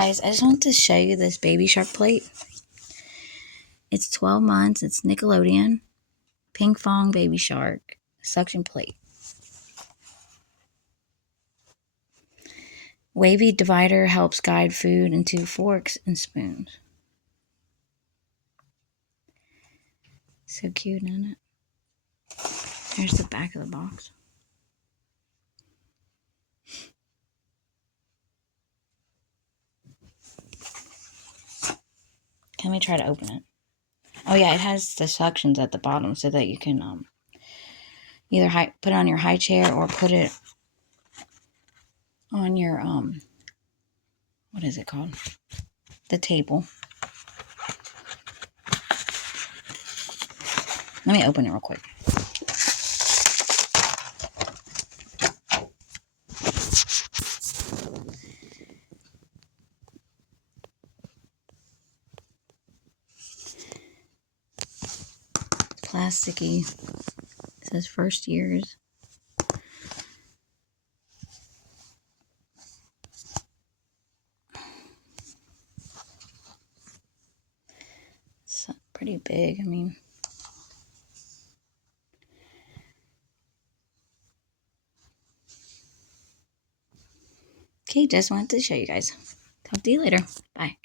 Guys, I just want to show you this Baby Shark plate. It's 12 months. It's Nickelodeon. Ping Pong Baby Shark suction plate. Wavy divider helps guide food into forks and spoons. So cute, isn't it? Here's the back of the box. Let me try to open it. Oh yeah, it has the suctions at the bottom so that you can either put it on your high chair or put it on your what is it called? The table. Let me open it real quick. Plasticky. It says first years. It's pretty big. I mean, okay, just wanted to show you guys. Talk to you later. Bye.